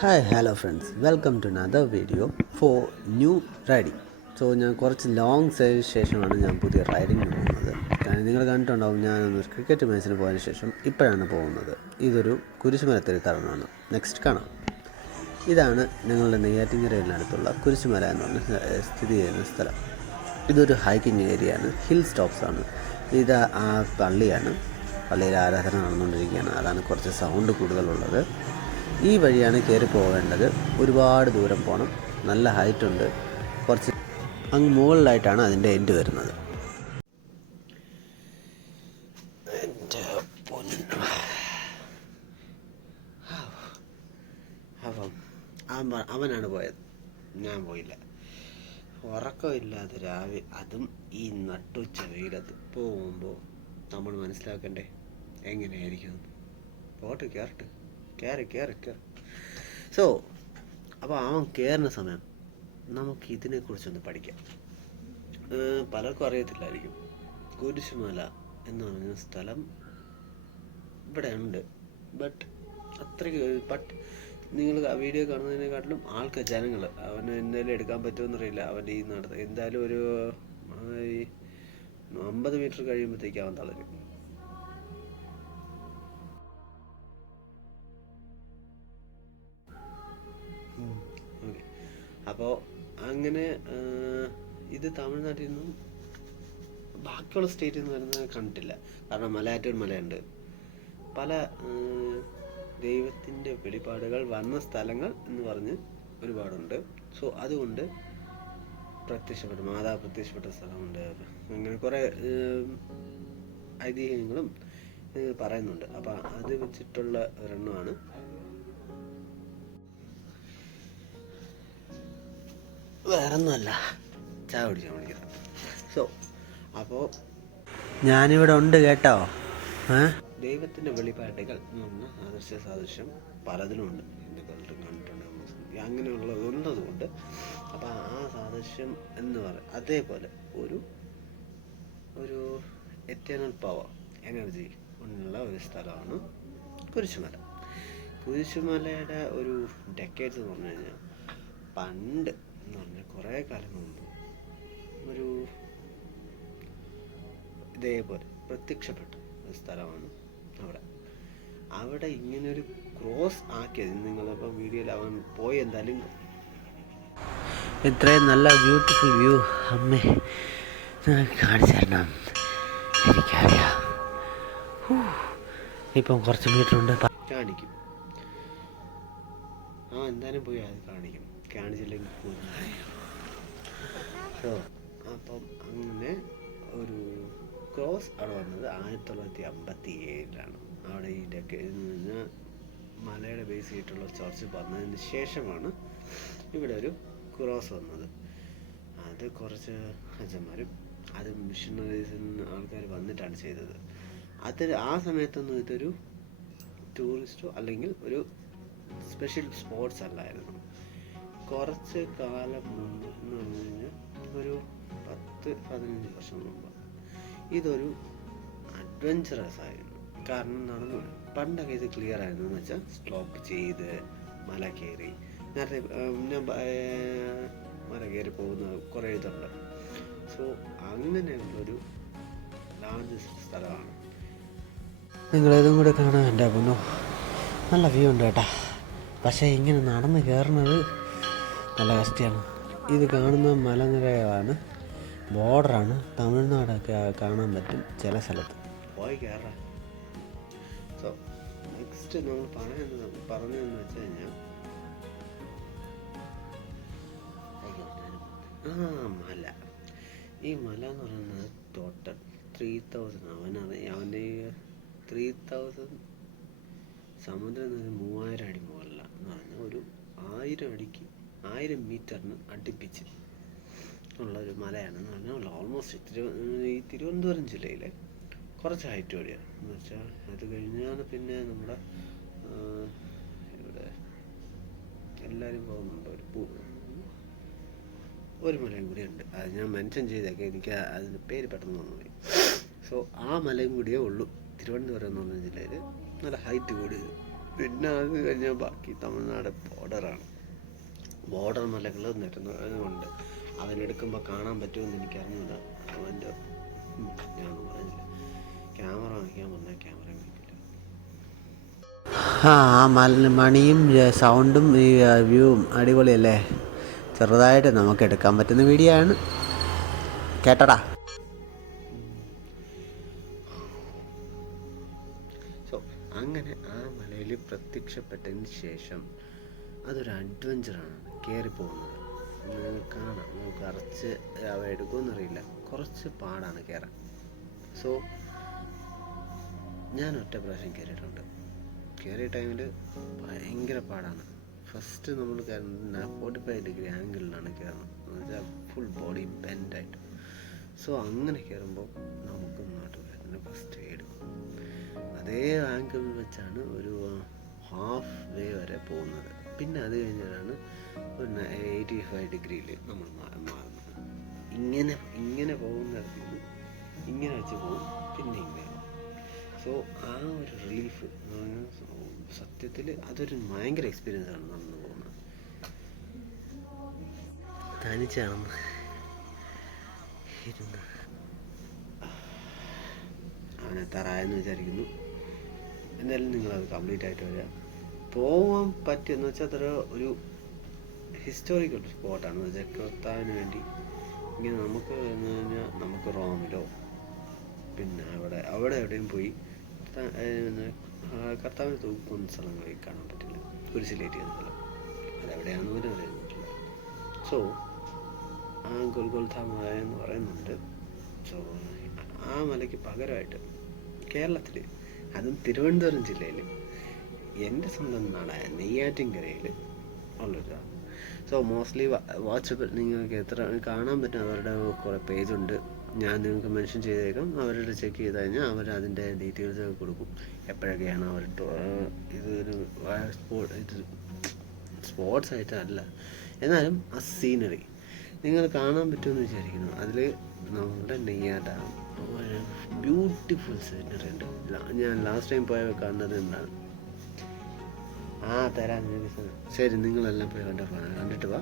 Hi hello friends, welcome to another video for new riding. ഞാൻ കുറച്ച് long ശേഷമാണ് ഞാൻ പുതിയ റൈഡിങ്ങിന് പോകുന്നത്. നിങ്ങൾ കണ്ടിട്ടുണ്ടാവും, ഞാനൊരു ക്രിക്കറ്റ് മാച്ചിന് പോയതിന് ശേഷം ഇപ്പോഴാണ് പോകുന്നത്. ഇതൊരു കുരിശുമലത്തിൽ തരണമാണ്. നെക്സ്റ്റ് കാണാം. ഇതാണ് ഞങ്ങളുടെ നെയ്യാറ്റിൻകരയിനടുത്തുള്ള കുരിശുമല എന്ന് പറഞ്ഞ സ്ഥിതി ചെയ്യുന്ന സ്ഥലം. ഇതൊരു ഹൈക്കിംഗ് ഏരിയയാണ്, ഹിൽ സ്റ്റോപ്സാണ്. ഇത് ആ പള്ളിയാണ്. പള്ളിയിൽ ആരാധന നടന്നുകൊണ്ടിരിക്കുകയാണ്. അതാണ് കുറച്ച് സൗണ്ട് കൂടുതലുള്ളത്. ഈ വഴിയാണ് കയറി പോകേണ്ടത്. ഒരുപാട് ദൂരം പോകണം, നല്ല ഹൈറ്റുണ്ട്. കുറച്ച് അങ്ങ് മുകളിലായിട്ടാണ് അതിൻ്റെ എൻഡ് വരുന്നത്. അപ്പം അവനാണ് പോയത്, ഞാൻ പോയില്ല. ഉറക്കമില്ലാതെ രാവിലെ, അതും ഈ നട്ടുച്ച വെയിലത്ത് പോകുമ്പോൾ നമ്മൾ മനസ്സിലാക്കണ്ടേ എങ്ങനെയായിരിക്കും. പോട്ട് കയറട്ടെ, കയറി. അപ്പോൾ അവൻ കയറുന്ന സമയം നമുക്ക് ഇതിനെക്കുറിച്ചൊന്ന് പഠിക്കാം. പലർക്കും അറിയത്തില്ലായിരിക്കും, കുരിശുമല എന്ന് പറഞ്ഞ സ്ഥലം ഇവിടെ ഉണ്ട്. ബട്ട് നിങ്ങൾ ആ വീഡിയോ കാണുന്നതിനെക്കാട്ടിലും ജനങ്ങൾ അവന് എന്തായാലും എടുക്കാൻ പറ്റുമെന്നറിയില്ല. അവൻ്റെ ഈ എന്തായാലും ഒരു 50 മീറ്റർ കഴിയുമ്പോഴത്തേക്ക് അവൻ തളരും. ഓക്കെ, അപ്പോൾ അങ്ങനെ ഇത് തമിഴ്നാട്ടിൽ നിന്നും ബാക്കിയുള്ള സ്റ്റേറ്റിൽ നിന്ന് വരുന്നത് കണ്ടിട്ടില്ല. കാരണം മലയാറ്റൂർ മലയുണ്ട്, പല ദൈവത്തിൻ്റെ വെളിപാടുകൾ വന്ന സ്ഥലങ്ങൾ എന്ന് പറഞ്ഞ് ഒരുപാടുണ്ട്. അതുകൊണ്ട് മാതാവ് പ്രത്യക്ഷപ്പെട്ട സ്ഥലമുണ്ട്. അങ്ങനെ കുറേ ഐതിഹ്യങ്ങളും പറയുന്നുണ്ട്. അപ്പം അത് വെച്ചിട്ടുള്ള ഒരെണ്ണമാണ്. വേറൊന്നുമല്ല, ചായ കുടിക്കാൻ വിളിക്കുന്നത്. അപ്പോൾ ഞാനിവിടെ ഉണ്ട് കേട്ടോ. ദൈവത്തിൻ്റെ വെളിപാടുകൾ എന്ന് പറഞ്ഞാൽ സാദൃശ്യം പലതിലുമുണ്ട്. ഹിന്ദുക്കളിലും കണ്ടിട്ടുണ്ട്, അങ്ങനെയുള്ള ഉള്ളതുകൊണ്ട്. അപ്പോൾ ആ സാദൃശ്യം എന്ന് പറയും അതേപോലെ ഒരു എറ്റേണൽ പവർ, എനർജി ഉള്ള ഒരു സ്ഥലമാണ് കുരിശുമല. കുരിശുമലയുടെ ഒരു ഡെക്കേഡ്സ് എന്ന് പറഞ്ഞു കഴിഞ്ഞാൽ പണ്ട് എന്ന് പറഞ്ഞാൽ കുറേ കാലം മുമ്പ് ഒരു ഇതേപോലെ പ്രത്യക്ഷപ്പെട്ട ഒരു സ്ഥലമാണ് അവിടെ ഇങ്ങനൊരു ക്രോസ് ആക്കിയത്. നിങ്ങളിപ്പോൾ വീഡിയോയിൽ അവൻ പോയി എന്തായാലും ഇത്രയും നല്ല ബ്യൂട്ടിഫുൾ വ്യൂ അമ്മേ കാണിച്ചു തരണം. എനിക്കറിയാം, ഇപ്പം കുറച്ച് മീറ്റർ ഉണ്ട്, കാണിക്കും. എന്തായാലും പോയി അത് കാണിക്കും, കാണിച്ചില്ലെങ്കിൽ അപ്പം അങ്ങനെ ഒരു ക്രോസ് അവിടെ വന്നത് 1957 അവിടെ ഈ മലയുടെ ബേസ് ചെയ്തിട്ടുള്ള ചർച്ച് വന്നതിന് ശേഷമാണ് ഇവിടെ ഒരു ക്രോസ് വന്നത്. അത് കുറച്ച് അച്ഛന്മാരും അത് മിഷണറീസ് ആൾക്കാർ വന്നിട്ടാണ് ചെയ്തത്. ആ സമയത്തൊന്നും ഇതൊരു ടൂറിസ്റ്റോ അല്ലെങ്കിൽ ഒരു സ്പെഷ്യൽ സ്പോർട്സ് അല്ലായിരുന്നു. കുറച്ച് കാലം മുമ്പ് എന്ന് പറഞ്ഞു കഴിഞ്ഞാൽ ഒരു 10-15 വർഷം മുമ്പ് ഇതൊരു അഡ്വഞ്ചറസ് ആയിരുന്നു. കാരണം നടന്നു പണ്ടൊക്കെ ഇത് ക്ലിയർ ആയിരുന്നു എന്ന് വെച്ചാൽ സ്ലോപ്പ് ചെയ്ത് മല കയറി, നേരത്തെ മല കയറി പോകുന്ന കുറേ ഇതുണ്ട്. അങ്ങനെയുള്ളൊരു ലാർജ് സ്ഥലമാണ്. നിങ്ങളിതും കൂടെ കാണാൻ എൻ്റെ പൊന്നോ, നല്ല വ്യൂ ഉണ്ട് കേട്ടോ. പക്ഷേ ഇങ്ങനെ നടന്ന് കയറുന്നത് നല്ല കഷ്ടമാണ്. ഇത് കാണുന്ന മലനിരകളാണ്, ബോർഡറാണ്. തമിഴ്നാടൊക്കെ കാണാൻ പറ്റും ചില സ്ഥലത്ത്. പോയി കയറാം. നെക്സ്റ്റ് നമ്മൾ പറഞ്ഞതെന്ന് വെച്ച് കഴിഞ്ഞാൽ മല. ഈ മല എന്ന് പറയുന്നത് ടോട്ടൽ 3000. അവൻ്റെ 3000 സമുദ്രം 3000 അടി മുകളിലാണ് എന്ന് പറഞ്ഞാൽ ഒരു 1000 മീറ്ററിന് അടുപ്പിച്ച് ഉള്ളൊരു മലയാണെന്ന് പറഞ്ഞാൽ ഓൾമോസ്റ്റ് ഈ തിരുവനന്തപുരം ജില്ലയിലെ കുറച്ച് ഹൈറ്റ് കൂടിയാണ് എന്ന് വെച്ചാൽ. അത് കഴിഞ്ഞാൽ പിന്നെ നമ്മുടെ ഇവിടെ എല്ലാവരും പോകുന്നുണ്ട് ഒരു മലയും കൂടി ഉണ്ട്. അത് ഞാൻ മെൻഷൻ ചെയ്തേക്കെ, എനിക്ക് അതിൻ്റെ പേര് പെട്ടെന്ന് വന്നുപോയി. ആ മലയും കൂടിയേ ഉള്ളൂ തിരുവനന്തപുരം എന്ന് പറഞ്ഞ ജില്ലയിൽ നല്ല ഹൈറ്റ് കൂടിയത്. പിന്നെ അത് കഴിഞ്ഞാൽ ബാക്കി തമിഴ്നാട് ബോർഡർ മലകൾ നിരന്നതുകൊണ്ട് അവനെടുക്കുമ്പോൾ കാണാൻ പറ്റുമെന്ന് എനിക്കറിഞ്ഞില്ല. അവൻ്റെ ഞാനൊന്നും പറഞ്ഞില്ല. ക്യാമറ വാങ്ങിക്കാൻ പറഞ്ഞാൽ ക്യാമറ വാങ്ങിക്കില്ല. മണിയും സൗണ്ടും ഈ വ്യൂവും അടിപൊളിയല്ലേ. ചെറുതായിട്ട് നമുക്ക് എടുക്കാൻ പറ്റുന്ന വീഡിയോ ആണ്. കേട്ടടാ. സോ അങ്ങനെ ആ മലയിൽ പ്രത്യക്ഷപ്പെട്ടതിന് ശേഷം അതൊരു അഡ്വഞ്ചറാണ്. കയറിപ്പോകുന്നത് കാണാം. നമുക്ക് കുറച്ച് എടുക്കുമെന്നറിയില്ല. കുറച്ച് പാടാണ് കയറാൻ. സോ ഞാൻ ഒറ്റ പ്രാവശ്യം കയറിയിട്ടുണ്ട്. കയറിയ ടൈമിൽ ഭയങ്കര പാടാണ്. ഫസ്റ്റ് നമ്മൾ കയറുന്നത് 45 ഡിഗ്രി ആംഗിളിലാണ് കയറുന്നത്. എന്ന് വെച്ചാൽ ഫുൾ ബോഡി ബെൻഡായിട്ട്. സോ അങ്ങനെ കയറുമ്പോൾ നമുക്ക് നടുവേദന ഫസ്റ്റ് എടുക്കും. അതേ ആംഗിളിൽ വെച്ചാണ് ഒരു ഹാഫ് വേ വരെ പോകുന്നത്. പിന്നെ അത് കഴിഞ്ഞാലാണ് ഒരു 85 ഡിഗ്രിയിൽ നമ്മൾ മാറുന്നത്. ഇങ്ങനെ പോകുന്നിടത്തിൽ നിന്ന് ഇങ്ങനെ വെച്ച് പോകും, പിന്നെ ഇങ്ങനെ. സോ ആ ഒരു റിലീഫ് സത്യത്തിൽ അതൊരു ഭയങ്കര എക്സ്പീരിയൻസ് ആണ് നടന്നു പോകുന്നത്. തനിച്ചാണെന്ന് ഇരുന്ന് അവനെത്താറായെന്ന് വിചാരിക്കുന്നു. എന്തായാലും നിങ്ങളത് കംപ്ലീറ്റ് ആയിട്ട് വരിക. പോകാൻ പറ്റിയെന്ന് വെച്ചാൽ അത്ര ഒരു ഹിസ്റ്റോറിക്കൽ സ്പോട്ടാണ്. എന്ന് വെച്ചാൽ കർത്താവിന് വേണ്ടി ഇങ്ങനെ നമുക്ക് എന്ന് കഴിഞ്ഞാൽ നമുക്ക് റോമിലോ പിന്നെ അവിടെ എവിടെയും പോയി കർത്താവിന് തൂക്കുന്ന സ്ഥലങ്ങളിൽ കാണാൻ പറ്റില്ല. കുരിശിലേറ്റിയ സ്ഥലം അതെവിടെയാണെന്ന് പോലും അറിയുന്നില്ല. സോ ആ ഗൊൽഗൊൽത്ത മല എന്ന് പറയുന്നുണ്ട്. സോ ആ മലയ്ക്ക് പകരമായിട്ട് കേരളത്തിൽ, അതും തിരുവനന്തപുരം ജില്ലയിൽ എൻ്റെ സ്വന്തം നാടായ നെയ്യാറ്റിൻകരയിൽ ഉള്ളൊരു. So mostly watchable. നിങ്ങൾക്ക് എത്ര കാണാൻ പറ്റും. അവരുടെ കുറേ പേജുണ്ട്, ഞാൻ നിങ്ങൾക്ക് മെൻഷൻ ചെയ്തേക്കാം. അവരുടെ ചെക്ക് ചെയ്ത് കഴിഞ്ഞാൽ അവർ അതിൻ്റെ ഡീറ്റെയിൽസ് ഒക്കെ കൊടുക്കും. എപ്പോഴൊക്കെയാണ് അവർ ഇതൊരു സ്പോർട്സ് ആയിട്ടല്ല, എന്നാലും ആ സീനറി നിങ്ങൾ കാണാൻ പറ്റുമെന്ന് വിചാരിക്കുന്നു. അതിൽ നമ്മുടെ നെയ്യാർ ഡാം ഒരു ബ്യൂട്ടിഫുൾ സീനറി ഉണ്ട്. ഞാൻ ലാസ്റ്റ് ടൈം പോയ കാണുന്നത് എന്താണ് തരാൻ. ശരി, നിങ്ങളെല്ലാം പോയി കണ്ടിട്ട് വാ.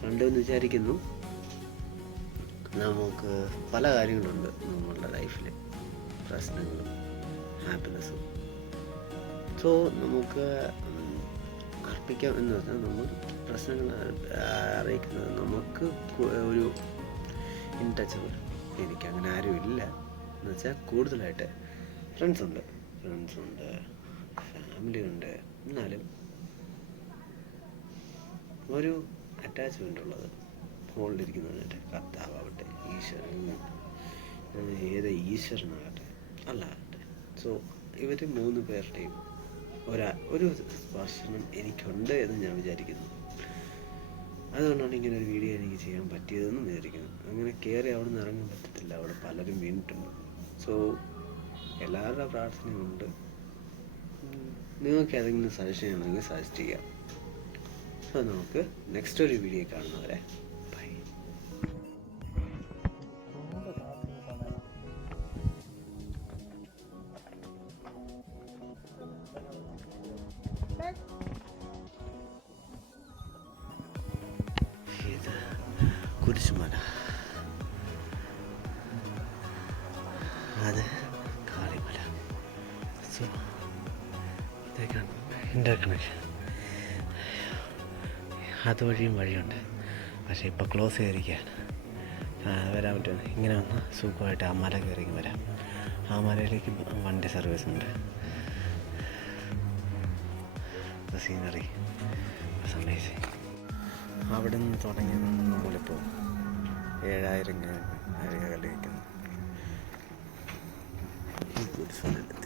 കണ്ടെന്ന് വിചാരിക്കുന്നു. നമുക്ക് പല കാര്യങ്ങളുണ്ട് നമ്മളുടെ ലൈഫിൽ, പ്രശ്നങ്ങളും ഹാപ്പിനെസ്സും. സോ നമുക്ക് അർപ്പിക്കാം എന്ന് വെച്ചാൽ നമ്മൾ പ്രശ്നങ്ങൾ അറിയിക്കുന്നത് നമുക്ക് ഒരു ഇൻടച്ചബിൾ. എനിക്കങ്ങനെ ആരും ഇല്ല എന്ന് വെച്ചാൽ കൂടുതലായിട്ട് ഫ്രണ്ട്സുണ്ട്, ഫാമിലി ഉണ്ട്. എന്നാലും ഒരു അറ്റാച്ച്മെൻ്റ് ഉള്ളത് മുകളിലിരിക്കുന്നതിനായിട്ട് കർത്താവട്ടെ, ഏത് ഈശ്വരനാകട്ടെ അല്ലാകട്ടെ. സോ ഇവർ 3 പേരുടെയും ഒരു സ്പർശനം എനിക്കുണ്ട് എന്ന് ഞാൻ വിചാരിക്കുന്നു. അതുകൊണ്ടാണ് ഇങ്ങനെ ഒരു വീഡിയോ എനിക്ക് ചെയ്യാൻ പറ്റിയതെന്നും വിചാരിക്കുന്നു. അങ്ങനെ കയറി അവിടെ നിന്ന് ഇറങ്ങാൻ പറ്റത്തില്ല, അവിടെ പലരും വീണിട്ടുണ്ട്. സോ എല്ലാവരുടെ പ്രാർത്ഥനയുണ്ട്. നിങ്ങൾക്ക് ഏതെങ്കിലും സജഷൻ ആണെങ്കിൽ സജസ്റ്റ് ചെയ്യാം. സോ നമുക്ക് നെക്സ്റ്റ് ഒരു വീഡിയോ കാണുന്നവരെ ബൈ. ഇത് കുരിശുമല, അത് കാളിമല. സോ ഇതൊക്കെയാണ് ഇൻ്റർകണക്ഷൻ. അതുവഴിയും വഴിയുണ്ട്, പക്ഷേ ഇപ്പോൾ ക്ലോസ് ചെയ്തിരിക്കുകയാണ്. വരാൻ പറ്റും. ഇങ്ങനെ വന്ന് സുഖമായിട്ട് ആ മല കയറി വരാം. ആ മലയിലേക്ക് വണ്ടി സർവീസ് ഉണ്ട്. Scenery amazing. അവിടെ നിന്ന് തുടങ്ങി നമ്മളിപ്പോൾ 7000 കല്ലിരിക്കുന്നു ഈ കുരിശുമലയിൽ.